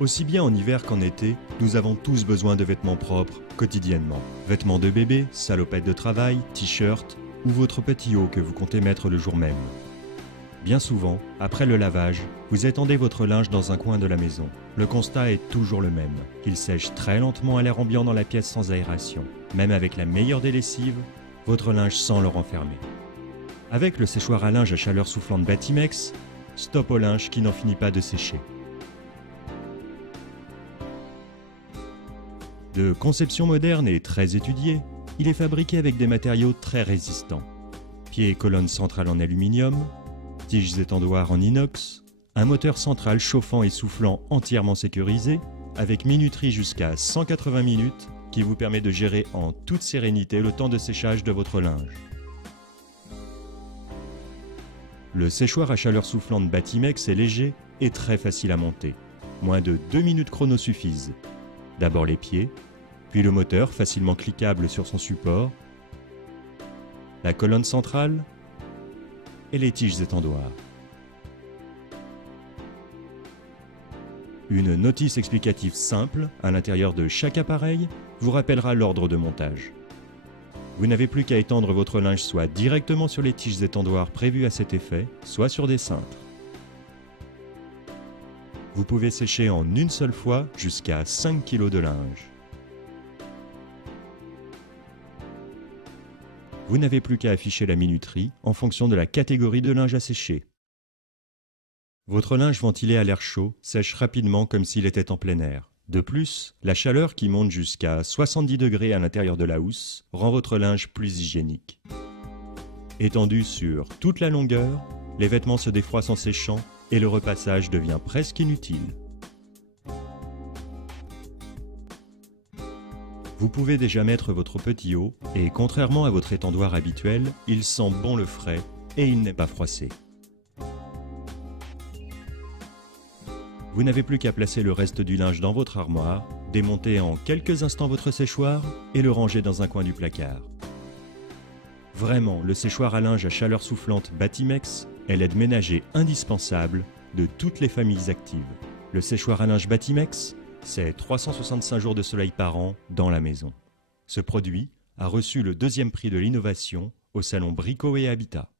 Aussi bien en hiver qu'en été, nous avons tous besoin de vêtements propres quotidiennement. Vêtements de bébé, salopettes de travail, t-shirts ou votre petit haut que vous comptez mettre le jour même. Bien souvent, après le lavage, vous étendez votre linge dans un coin de la maison. Le constat est toujours le même. Il sèche très lentement à l'air ambiant dans la pièce sans aération. Même avec la meilleure des lessives, votre linge sent le renfermer. Avec le séchoir à linge à chaleur soufflante Batimex, stop au linge qui n'en finit pas de sécher. De conception moderne et très étudiée, il est fabriqué avec des matériaux très résistants. Pieds et colonne centrale en aluminium, tiges étendoirs en inox, un moteur central chauffant et soufflant entièrement sécurisé, avec minuterie jusqu'à 180 minutes, qui vous permet de gérer en toute sérénité le temps de séchage de votre linge. Le séchoir à chaleur soufflante Batimex est léger et très facile à monter. Moins de 2 minutes chrono suffisent. D'abord les pieds, puis le moteur facilement cliquable sur son support, la colonne centrale et les tiges étendoirs. Une notice explicative simple à l'intérieur de chaque appareil vous rappellera l'ordre de montage. Vous n'avez plus qu'à étendre votre linge soit directement sur les tiges étendoirs prévues à cet effet, soit sur des cintres. Vous pouvez sécher en une seule fois jusqu'à 5 kg de linge. Vous n'avez plus qu'à afficher la minuterie en fonction de la catégorie de linge à sécher. Votre linge ventilé à l'air chaud sèche rapidement comme s'il était en plein air. De plus, la chaleur qui monte jusqu'à 70 degrés à l'intérieur de la housse rend votre linge plus hygiénique. Étendu sur toute la longueur, les vêtements se défroissent en séchant et le repassage devient presque inutile. Vous pouvez déjà mettre votre petit haut et contrairement à votre étendoir habituel, il sent bon le frais et il n'est pas froissé. Vous n'avez plus qu'à placer le reste du linge dans votre armoire, démonter en quelques instants votre séchoir et le ranger dans un coin du placard. Vraiment, le séchoir à linge à chaleur soufflante Batimex est l'aide ménager indispensable de toutes les familles actives. Le séchoir à linge Batimex, c'est 365 jours de soleil par an dans la maison. Ce produit a reçu le 2e prix de l'innovation au salon Brico et Habitat.